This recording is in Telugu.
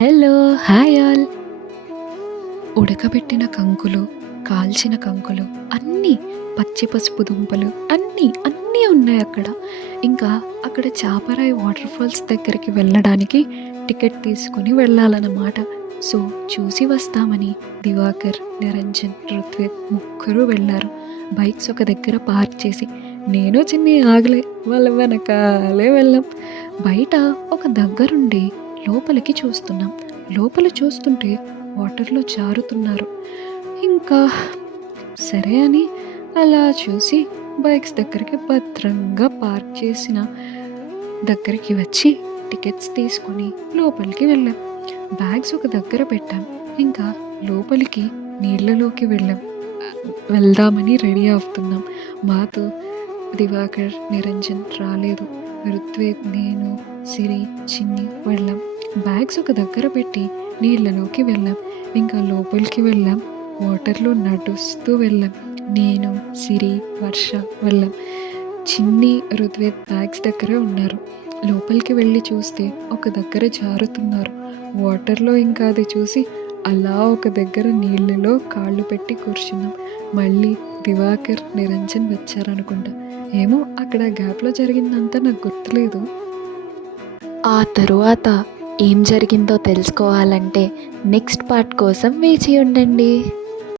హలో! Hi all. ఉడకబెట్టిన కంకులు, కాల్చిన కంకులు అన్నీ, పచ్చి పసుపు దుంపలు అన్నీ ఉన్నాయక్కడ. ఇంకా అక్కడ చాపరాయి వాటర్ ఫాల్స్ దగ్గరికి వెళ్ళడానికి టికెట్ తీసుకొని వెళ్ళాలన్నమాట. సో, చూసి వస్తామని దివాకర్, నిరంజన్, రుత్విక్ ముగ్గురు వెళ్లారు. బైక్స్ ఒక దగ్గర పార్క్ చేసి, నేను చిన్ని ఆగలే. వాళ్ళ వెనకాలే వెళ్ళాం. బయట ఒక దగ్గరుండి లోపలికి చూస్తున్నాం. లోపల చూస్తుంటే వాటర్‌లో జారుతున్నారు. ఇంకా సరే అని అలా చూసి బైక్స్ దగ్గరికి భద్రంగా పార్క్ చేసిన దగ్గరికి వచ్చి టికెట్స్ తీసుకొని లోపలికి వెళ్ళాం. బ్యాగ్స్ ఒక దగ్గర పెట్టాం. ఇంకా లోపలికి నీళ్ళలోకి వెళ్ళాం. వెళ్దామని రెడీ అవుతున్నాం. మాతో దివాకర్, నిరంజన్ రాలేదు. రుత్విక్, నేను, సిరి, చిన్ని వెళ్ళాం. బ్యాగ్స్ ఒక దగ్గర పెట్టి నీళ్ళలోకి వెళ్ళాం. ఇంకా లోపలికి వెళ్ళాం. వాటర్‌లో నడుస్తూ వెళ్ళాం. నేను, సిరి, వర్ష వెళ్ళాం. చిన్ని, రుత్విక్ బ్యాగ్స్ దగ్గరే ఉన్నారు. లోపలికి వెళ్ళి చూస్తే ఒక దగ్గర జారుతున్నారు. వాటర్‌లో ఇంకా అది చూసి అలా ఒక దగ్గర నీళ్ళలో కాళ్ళు పెట్టి కూర్చున్నాం. మళ్ళీ దివాకర్, నిరంజన్ వచ్చారనుకుంటా. ఏమో అక్కడ గ్యాప్‌లో జరిగిందంతా నాకు గుర్తులేదు. ఆ తరువాత ఏం జరిగిందో తెలుసుకోవాలంటే నెక్స్ట్ పార్ట్ కోసం వేచి ఉండండి.